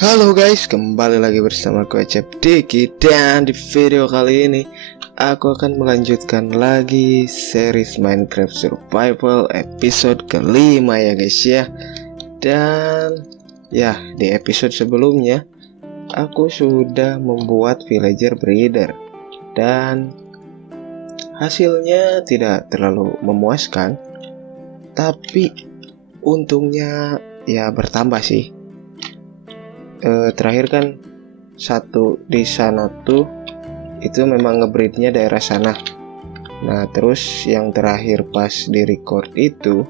Halo guys, kembali lagi bersama gue Cep Diki. Dan di video kali ini aku akan melanjutkan lagi series Minecraft Survival episode kelima ya guys ya. Dan ya, di episode sebelumnya aku sudah membuat villager breeder dan hasilnya tidak terlalu memuaskan, tapi untungnya ya bertambah sih. Terakhir kan satu di sana tuh itu memang ngebreednya daerah sana. Nah terus yang terakhir pas di record itu,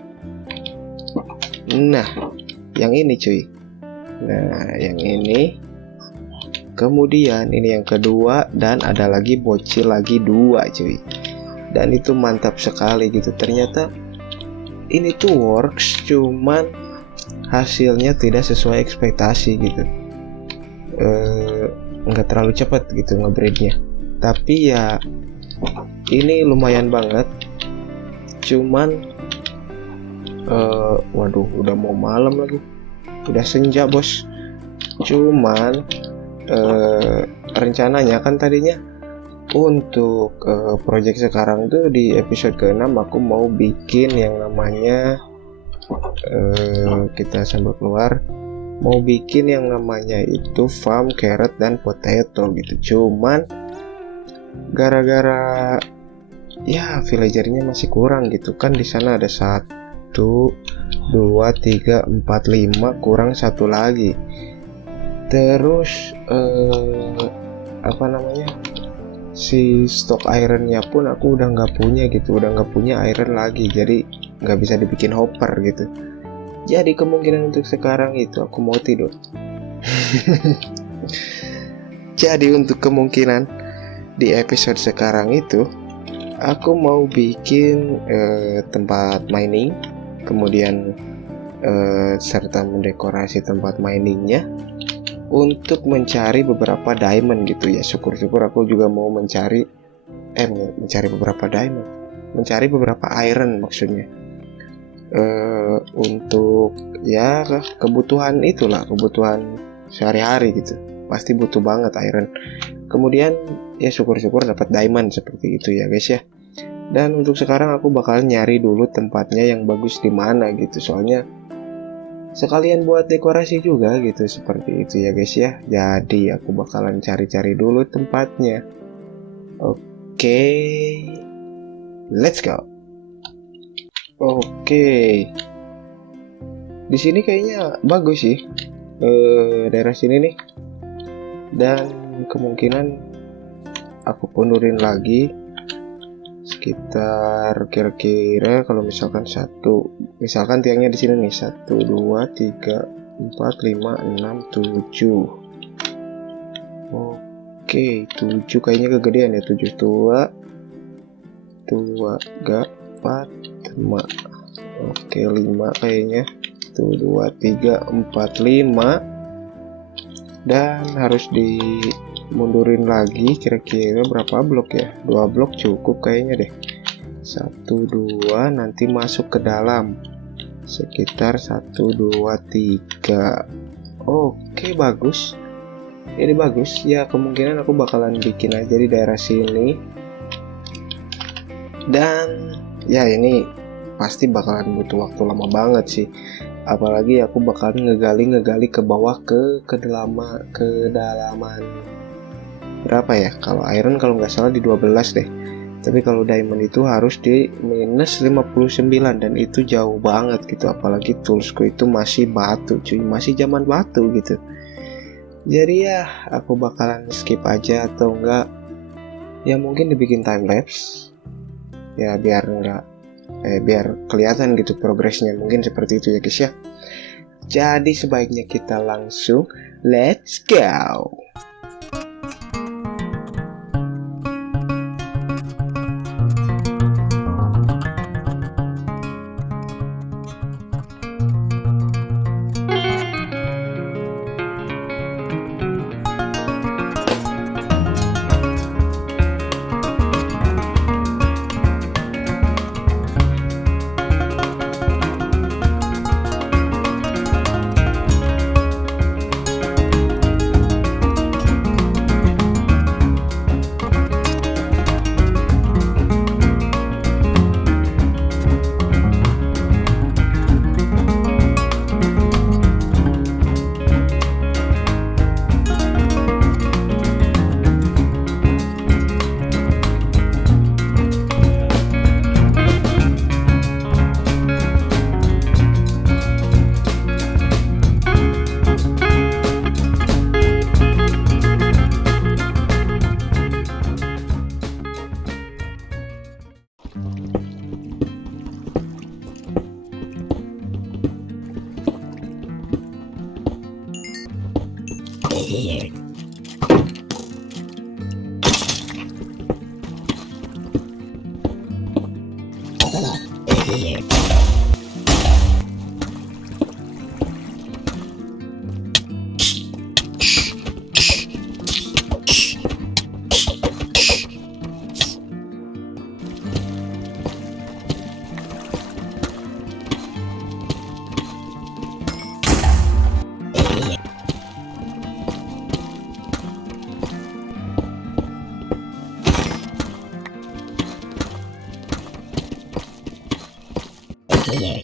nah yang ini cuy. Nah yang ini, kemudian ini yang kedua, dan ada lagi bocil lagi 2 cuy. Dan itu mantap sekali gitu. Ternyata ini tuh works, cuman hasilnya tidak sesuai ekspektasi gitu. Nggak terlalu cepat gitu ngebreednya, tapi ya ini lumayan banget. Cuman waduh, udah mau malam lagi, udah senja bos. Cuman rencananya kan tadinya untuk project sekarang tuh di episode ke-6 aku mau bikin yang namanya kita sambil keluar, mau bikin yang namanya itu farm carrot dan potato gitu. Cuman gara-gara ya villagernya masih kurang gitu kan, di sana ada 1 2 3 4 5, kurang 1 lagi. Terus apa namanya, si stok ironnya pun aku udah nggak punya gitu, udah nggak punya iron lagi, jadi nggak bisa dibikin hopper gitu. Jadi kemungkinan untuk sekarang itu aku mau tidur. Jadi untuk kemungkinan di episode sekarang itu aku mau bikin tempat mining, kemudian serta mendekorasi tempat miningnya untuk mencari beberapa diamond gitu ya. Syukur-syukur aku juga mau mencari beberapa diamond, mencari beberapa iron maksudnya. Untuk ya kebutuhan itulah, kebutuhan sehari-hari gitu, pasti butuh banget iron. Kemudian ya syukur-syukur dapat diamond seperti itu ya guys ya. Dan untuk sekarang aku bakal nyari dulu tempatnya yang bagus di mana gitu, soalnya sekalian buat dekorasi juga gitu, seperti itu ya guys ya. Jadi aku bakalan cari-cari dulu tempatnya. Oke, let's go. Oke, di sini kayaknya bagus sih, daerah sini nih. Dan kemungkinan aku pundurin lagi sekitar kira-kira kalau misalkan misalkan tiangnya di sini nih 1 2 3 4 5 6 7. Oke, 7 kayaknya kegedean ya, 7 tua gak 4 5. Oke, 5 kayaknya. 1 2 3 4 5. Dan harus dimundurin lagi kira-kira berapa blok ya? 2 blok cukup kayaknya deh. 1 2, nanti masuk ke dalam sekitar 1 2 3. Oke, bagus. Ini bagus ya, kemungkinan aku bakalan bikin aja di daerah sini. Dan ya ini pasti bakalan butuh waktu lama banget sih, apalagi aku bakalan ngegali ke bawah ke kedalaman berapa ya. Kalau iron kalau nggak salah di 12 deh, tapi kalau diamond itu harus di minus 59, dan itu jauh banget gitu. Apalagi toolsku itu masih batu cuy, masih zaman batu gitu. Jadi ya aku bakalan skip aja, atau enggak ya mungkin dibikin time lapse ya, biar kelihatan gitu progresnya, mungkin seperti itu ya guys ya. Jadi sebaiknya kita langsung let's go.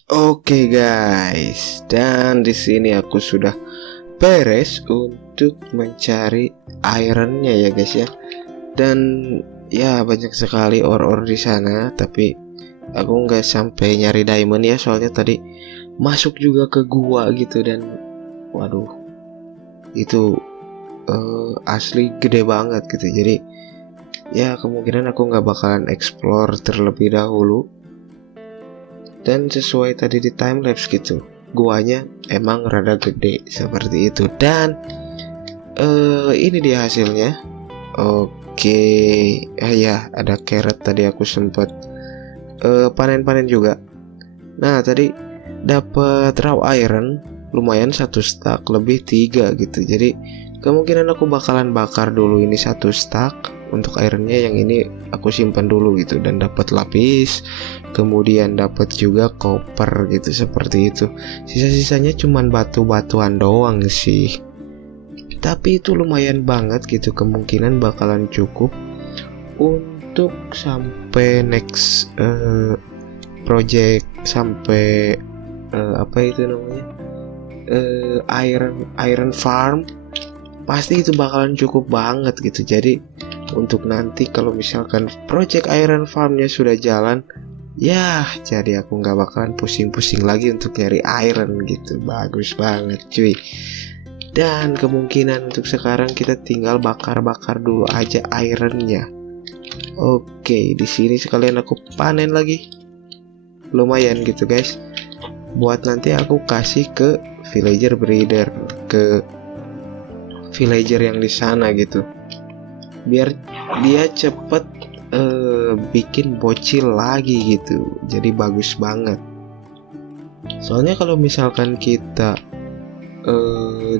Oke guys, dan di sini aku sudah beres untuk mencari ironnya ya guys ya. Dan ya banyak sekali ore di sana, tapi aku nggak sampai nyari diamond ya, soalnya tadi masuk juga ke gua gitu. Dan waduh, itu asli gede banget gitu. Jadi ya kemungkinan aku nggak bakalan explore terlebih dahulu. Dan sesuai tadi di timelapse gitu, guanya emang rada gede seperti itu. Dan ini dia hasilnya. Oke, ya ada carrot tadi aku sempat panen-panen juga. Nah tadi dapat raw iron lumayan 1 stack lebih 3 gitu. Jadi kemungkinan aku bakalan bakar dulu ini 1 stack untuk ironnya, yang ini aku simpan dulu gitu. Dan dapat lapis, kemudian dapat juga copper gitu, seperti itu. Sisa-sisanya cuman batu-batuan doang sih, tapi itu lumayan banget gitu. Kemungkinan bakalan cukup untuk sampai next project, sampai apa itu namanya, iron farm. Pasti itu bakalan cukup banget gitu. Jadi untuk nanti kalau misalkan project iron farmnya sudah jalan, ya jadi aku nggak bakalan pusing-pusing lagi untuk nyari iron gitu. Bagus banget cuy. Dan kemungkinan untuk sekarang kita tinggal bakar-bakar dulu aja ironnya. Oke, di sini sekalian aku panen lagi, lumayan gitu guys. Buat nanti aku kasih ke villager breeder, ke villager yang di sana gitu, biar dia cepet bikin bocil lagi gitu. Jadi bagus banget. Soalnya kalau misalkan kita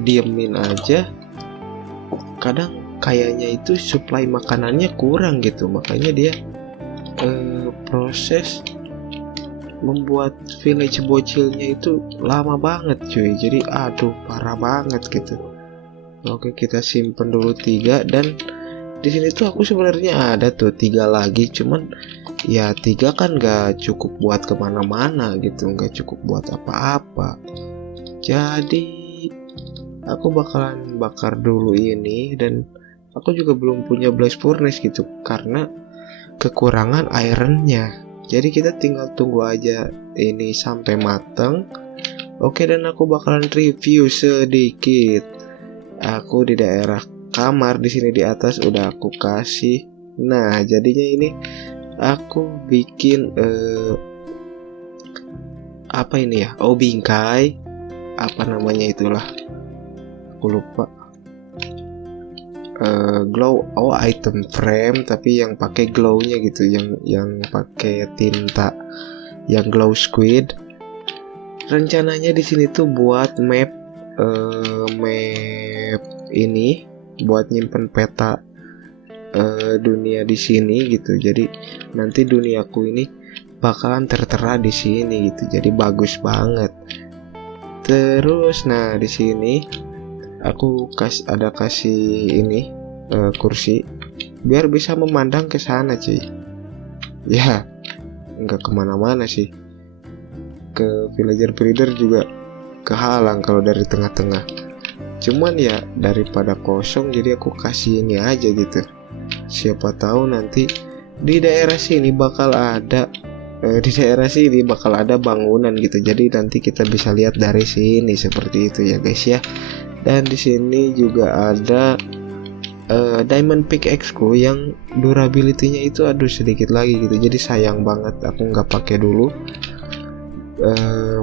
diemin aja, kadang kayaknya itu supply makanannya kurang gitu. Makanya dia proses membuat village bocilnya itu lama banget cuy. Jadi aduh parah banget gitu. Oke, kita simpen dulu 3. Dan di sini tuh aku sebenarnya ada tuh 3 lagi, cuman ya 3 kan gak cukup buat kemana-mana gitu, gak cukup buat apa-apa. Jadi aku bakalan bakar dulu ini. Dan aku juga belum punya blast furnace gitu, karena kekurangan ironnya. Jadi kita tinggal tunggu aja ini sampai mateng. Oke, dan aku bakalan review sedikit. Aku di daerah kamar di sini di atas udah aku kasih. Nah jadinya ini aku bikin apa ini ya, bingkai, apa namanya itulah, aku lupa. Glow item frame, tapi yang pakai glownya gitu, yang pakai tinta yang glow squid. Rencananya di sini tuh buat map ini, buat nyimpen peta dunia di sini gitu. Jadi nanti duniaku ini bakalan tertera di sini gitu. Jadi bagus banget. Terus nah di sini aku kasih ini kursi biar bisa memandang ke sana cuy. Ya nggak kemana-mana sih. Ke villager breeder juga kehalang kalau dari tengah-tengah. Cuman ya daripada kosong, jadi aku kasih ini aja gitu. Siapa tahu nanti di daerah sini bakal ada bangunan gitu. Jadi nanti kita bisa lihat dari sini seperti itu ya guys ya. Dan di sini juga ada diamond pickaxe ku yang durability-nya itu aduh sedikit lagi gitu. Jadi sayang banget aku nggak pakai dulu.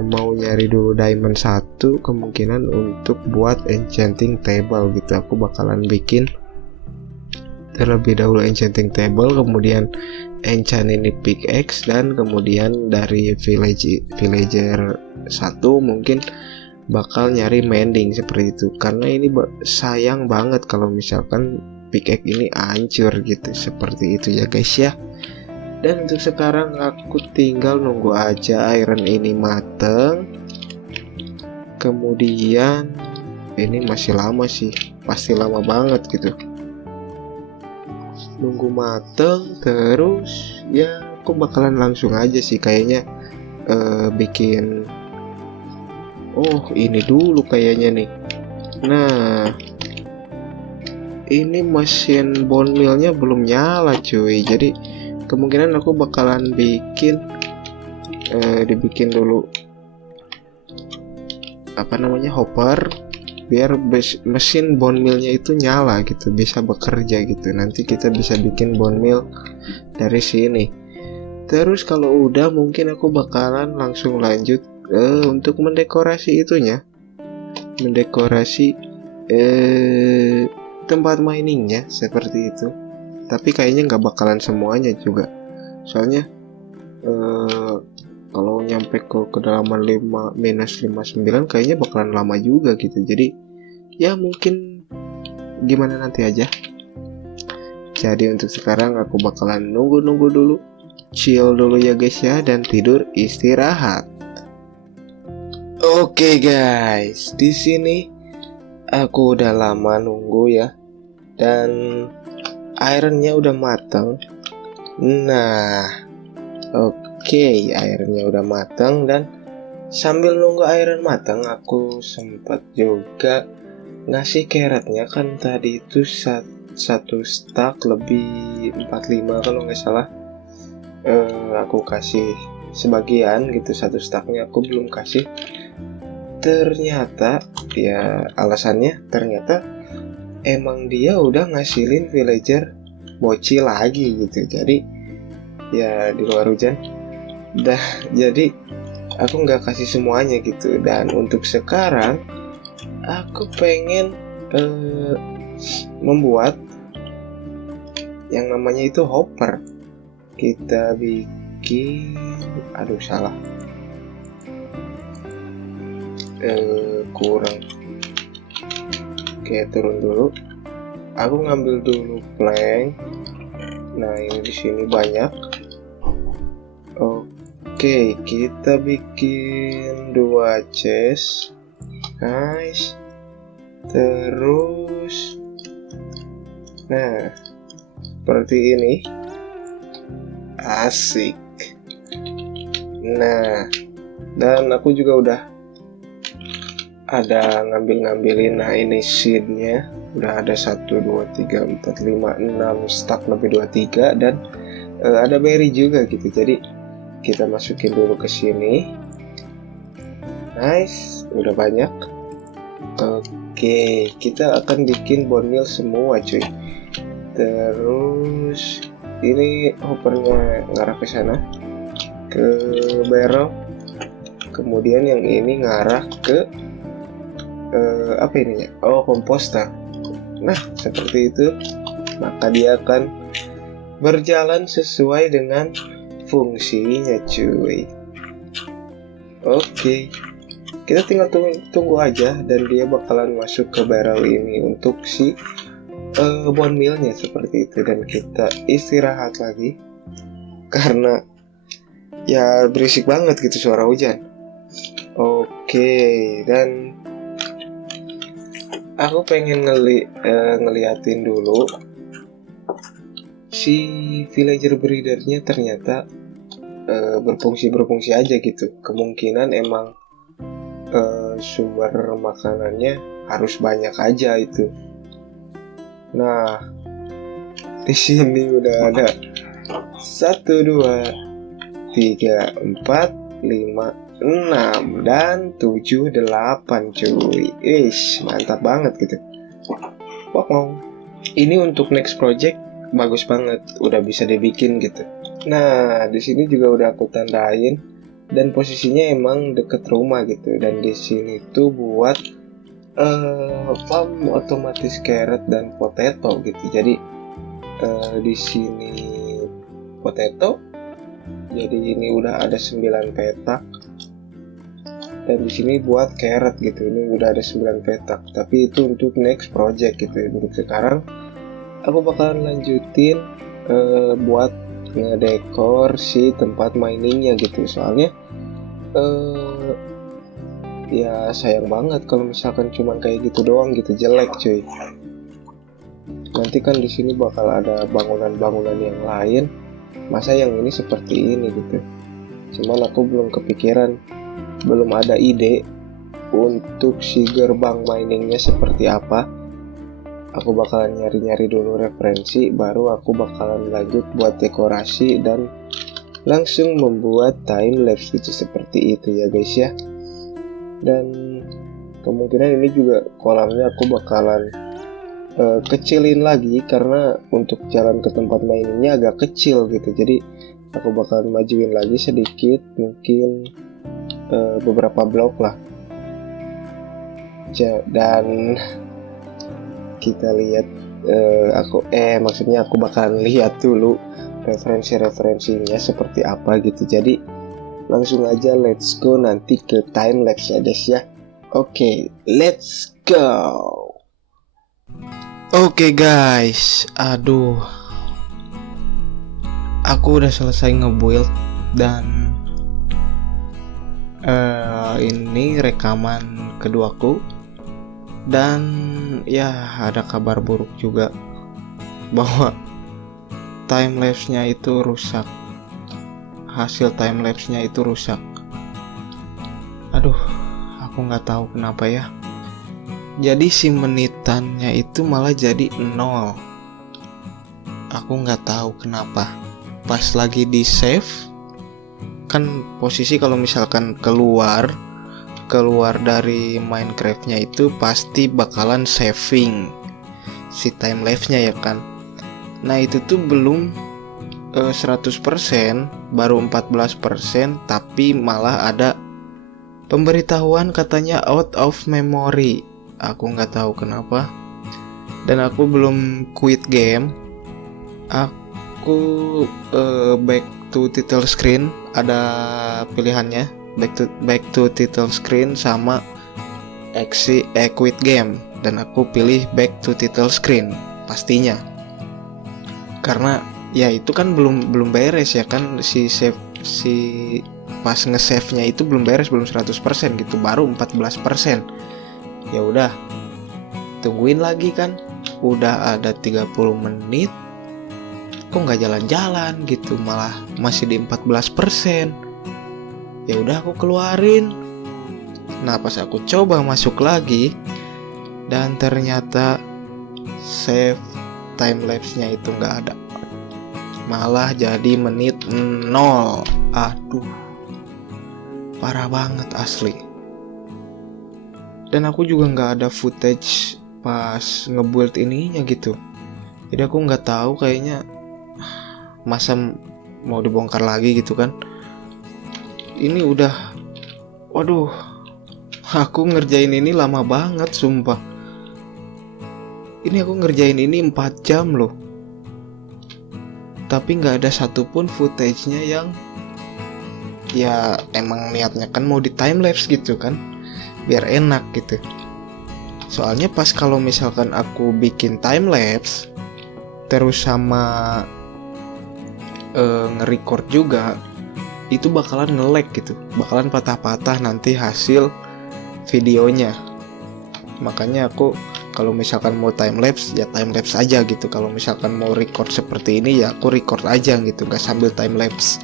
mau nyari dulu diamond 1 kemungkinan untuk buat enchanting table gitu. Aku bakalan bikin terlebih dahulu enchanting table, kemudian enchant ini pickaxe, dan kemudian dari villager 1 mungkin bakal nyari mending seperti itu, karena ini sayang banget kalau misalkan pickaxe ini hancur gitu, seperti itu ya guys ya. Dan untuk sekarang aku tinggal nunggu aja iron ini mateng. Kemudian ini masih lama sih, pasti lama banget gitu, nunggu mateng. Terus ya aku bakalan langsung aja sih kayaknya bikin ini dulu kayaknya nih. Nah, ini mesin bone millnya belum nyala cuy, jadi kemungkinan aku bakalan dibikin dulu hopper, biar mesin bone millnya itu nyala gitu, bisa bekerja gitu. Nanti kita bisa bikin bone mill dari sini. Terus kalau udah mungkin aku bakalan langsung lanjut untuk mendekorasi itunya, mendekorasi tempat miningnya seperti itu. Tapi kayaknya nggak bakalan semuanya juga, soalnya kalau nyampe ke kedalaman -59 kayaknya bakalan lama juga gitu. Jadi ya mungkin gimana nanti aja. Jadi untuk sekarang aku bakalan nunggu dulu, chill dulu ya guys ya, dan tidur istirahat. Oke guys, di sini aku udah lama nunggu ya, dan ironnya udah matang. Nah, oke, ironnya udah matang, dan sambil nunggu iron matang aku sempat juga ngasih carrotnya, kan tadi itu satu stack lebih 45 kalau nggak salah. Aku kasih sebagian gitu, satu stacknya aku belum kasih. Ternyata ya alasannya ternyata emang dia udah ngasilin villager bocil lagi gitu. Jadi ya di luar hujan jadi aku nggak kasih semuanya gitu. Dan untuk sekarang aku pengen membuat yang namanya itu hopper. Kita bikin kurang. Oke, turun dulu. Aku ngambil dulu plank. Nah, ini di sini banyak. Oke, kita bikin 2 chest. Nice. Terus nah, seperti ini. Asik. Nah, dan aku juga udah ada ngambilin. Nah, ini seednya udah ada 1, 2, 3, 4, 5, 6 stack lebih 23, dan ada berry juga gitu. Jadi kita masukin dulu ke sini. Nice, udah banyak. Oke, kita akan bikin bone meal semua cuy. Terus ini hoppernya ngarah ke sana, ke barrel. Kemudian yang ini ngarah ke apa ininya? Komposter. Nah, seperti itu. Maka dia akan berjalan sesuai dengan fungsinya cuy. Oke, kita tinggal tunggu aja, dan dia bakalan masuk ke barrel ini untuk si bone mealnya seperti itu. Dan kita istirahat lagi karena ya berisik banget gitu suara hujan. Oke, dan aku pengen ngeliatin dulu si villager breedernya. Ternyata berfungsi aja gitu. Kemungkinan emang sumber makanannya harus banyak aja itu. Nah, di sini udah ada 1, 2, 3, 4, 5, 6 dan 7, 8 cuy. Mantap banget gitu. Wow. Ini untuk next project bagus banget, udah bisa dibikin gitu. Nah, di sini juga udah aku tandain dan posisinya emang deket rumah gitu. Dan di sini tuh buat farm otomatis carrot dan potato gitu. Jadi di sini potato, jadi ini udah ada 9 petak, dan di sini buat carrot gitu, ini udah ada 9 petak, tapi itu untuk next project gitu. Untuk sekarang aku bakalan lanjutin buat ngedekor si tempat miningnya gitu. Soalnya ya sayang banget kalau misalkan cuman kayak gitu doang gitu, jelek cuy. Nanti kan di sini bakal ada bangunan-bangunan yang lain, masa yang ini seperti ini gitu. Cuman aku belum kepikiran, belum ada ide untuk si gerbang miningnya seperti apa. Aku bakalan nyari-nyari dulu referensi, baru aku bakalan lanjut buat dekorasi dan langsung membuat time lapse gitu, seperti itu ya guys ya. Dan kemungkinan ini juga kolamnya aku bakalan kecilin lagi, karena untuk jalan ke tempat mainnya agak kecil gitu. Jadi aku bakalan majuin lagi sedikit, mungkin beberapa blok lah. Dan kita lihat maksudnya aku bakalan lihat dulu referensinya seperti apa gitu. Jadi langsung aja let's go nanti ke time lapse ya guys ya. Oke, let's go. Oke guys, aduh, aku udah selesai ngebuild dan ini rekaman keduaku. Dan ya ada kabar buruk juga, bahwa time lapse-nya itu rusak. Hasil time lapse-nya itu rusak. Aduh, aku nggak tahu kenapa ya. Jadi si menitannya itu malah jadi 0. Aku nggak tahu kenapa. Pas lagi di save, kan posisi kalau misalkan keluar dari Minecraft-nya itu pasti bakalan saving si time lapse-nya ya kan. Nah itu tuh belum 100%, baru 14%, tapi malah ada pemberitahuan katanya out of memory. Aku nggak tahu kenapa. Dan aku belum quit game. Aku back to title screen, ada pilihannya back to title screen sama quit game, dan aku pilih back to title screen pastinya, karena ya itu kan belum beres ya kan, si pas nge-save-nya itu belum beres, belum 100% gitu, baru 14%. Ya udah, tungguin lagi kan, udah ada 30 menit kok nggak jalan-jalan gitu, malah masih di 14%. Ya udah aku keluarin. Nah pas aku coba masuk lagi, dan ternyata save time lapse-nya itu nggak ada, malah jadi menit 0. Aduh, parah banget asli. Dan aku juga nggak ada footage pas ngebuild ininya gitu. Jadi aku nggak tahu, kayaknya masa mau dibongkar lagi gitu kan. Ini udah, waduh, aku ngerjain ini lama banget sumpah. Ini aku ngerjain ini 4 jam loh, tapi nggak ada satupun footage-nya yang ya emang niatnya kan mau di time lapse gitu kan, biar enak gitu. Soalnya pas kalau misalkan aku bikin time lapse terus sama nge-record juga, itu bakalan nge-lag gitu, bakalan patah-patah nanti hasil videonya. Makanya aku kalau misalkan mau time lapse ya time lapse aja gitu. Kalau misalkan mau record seperti ini ya aku record aja gitu, gak sambil time lapse.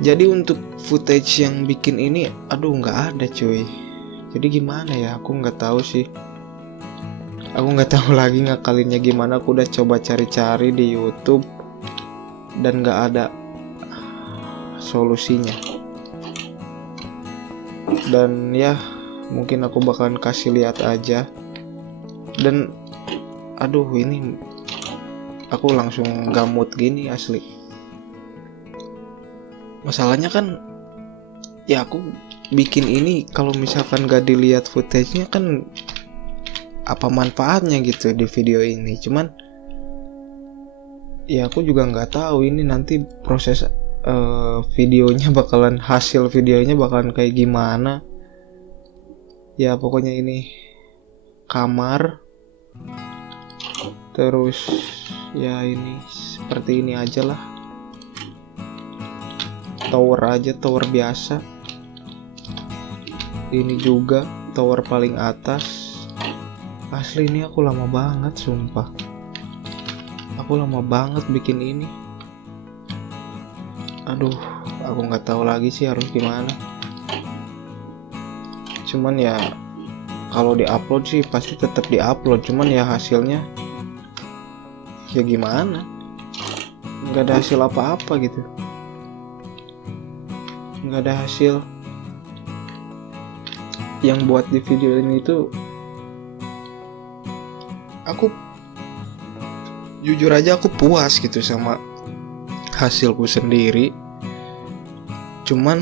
Jadi untuk footage yang bikin ini, aduh nggak ada cuy. Jadi gimana ya, aku nggak tahu sih. Aku nggak tahu lagi ngakalinnya gimana. Aku udah coba cari-cari di YouTube dan nggak ada solusinya. Dan ya mungkin aku bakalan kasih lihat aja. Dan aduh, ini aku langsung gamut gini asli. Masalahnya kan ya aku bikin ini kalau misalkan gak dilihat footage-nya kan apa manfaatnya gitu di video ini. Cuman ya aku juga nggak tahu ini nanti proses videonya bakalan, hasil videonya bakalan kayak gimana. Ya pokoknya ini kamar, terus ya ini seperti ini aja lah, tower aja, tower biasa. Ini juga tower paling atas. Asli ini aku lama banget sumpah, aku lama banget bikin ini. Aduh, aku nggak tahu lagi sih harus gimana. Cuman ya kalau diupload sih pasti tetap diupload, cuman ya hasilnya ya gimana, nggak ada hasil apa-apa gitu, nggak ada hasil yang buat di video ini tuh. Aku jujur aja aku puas gitu sama hasilku sendiri. Cuman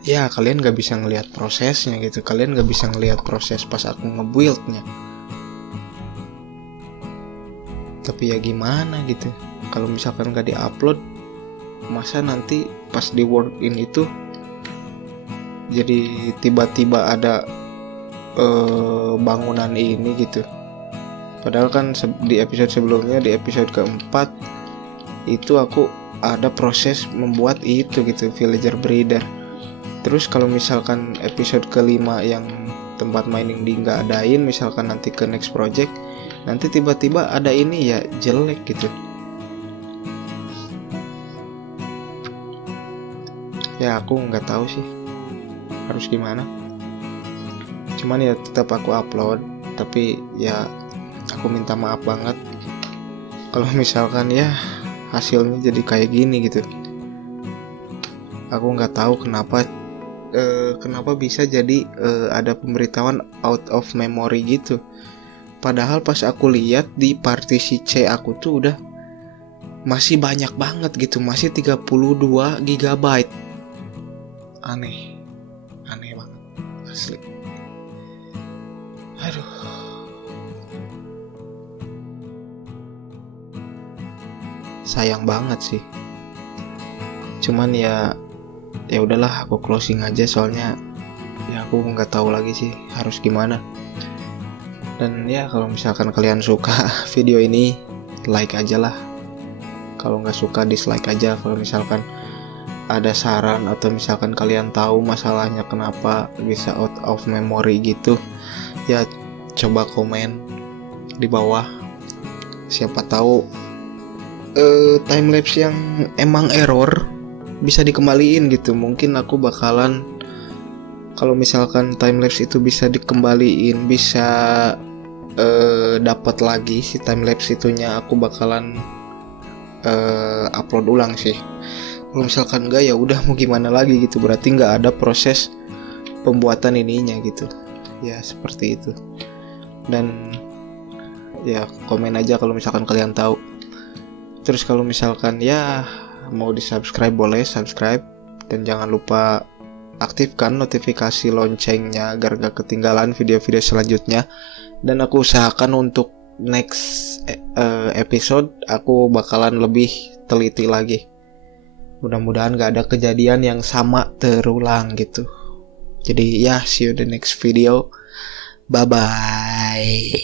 ya kalian gak bisa ngelihat prosesnya gitu, kalian gak bisa ngelihat proses pas aku ngebuildnya. Tapi ya gimana gitu, kalau misalkan gak diupload, masa nanti pas di work-in itu jadi tiba-tiba ada bangunan ini gitu. Padahal kan di episode sebelumnya, di episode keempat itu aku ada proses membuat itu gitu, villager breeder. Terus kalau misalkan episode kelima yang tempat mining di nggak adain, misalkan nanti ke next project, nanti tiba-tiba ada ini, ya jelek gitu. Ya aku nggak tahu sih harus gimana. Cuman ya tetap aku upload, tapi ya aku minta maaf banget kalau misalkan ya hasilnya jadi kayak gini gitu. Aku nggak tahu kenapa bisa jadi ada pemberitahuan out of memory gitu. Padahal pas aku lihat di partisi C aku tuh udah masih banyak banget gitu, masih 32 GB. Aneh banget asli. Aduh, sayang banget sih. Cuman ya udahlah, aku closing aja soalnya ya aku nggak tahu lagi sih harus gimana. Dan ya kalau misalkan kalian suka video ini, like aja lah. Kalau nggak suka dislike aja. Kalau misalkan ada saran atau misalkan kalian tahu masalahnya kenapa bisa out of memory gitu, ya coba komen di bawah. Siapa tahu timelapse yang emang error bisa dikembaliin gitu. Mungkin aku bakalan, kalau misalkan timelapse itu bisa dikembaliin, bisa dapat lagi si timelapse itunya, aku bakalan upload ulang sih. Kalau misalkan enggak, ya udah mau gimana lagi gitu, berarti nggak ada proses pembuatan ininya gitu. Ya seperti itu. Dan ya komen aja kalau misalkan kalian tahu. Terus kalau misalkan ya mau di subscribe, boleh subscribe, dan jangan lupa aktifkan notifikasi loncengnya agar gak ketinggalan video-video selanjutnya. Dan aku usahakan untuk next episode aku bakalan lebih teliti lagi. Mudah-mudahan gak ada kejadian yang sama terulang gitu. Jadi ya, see you the next video. Bye bye.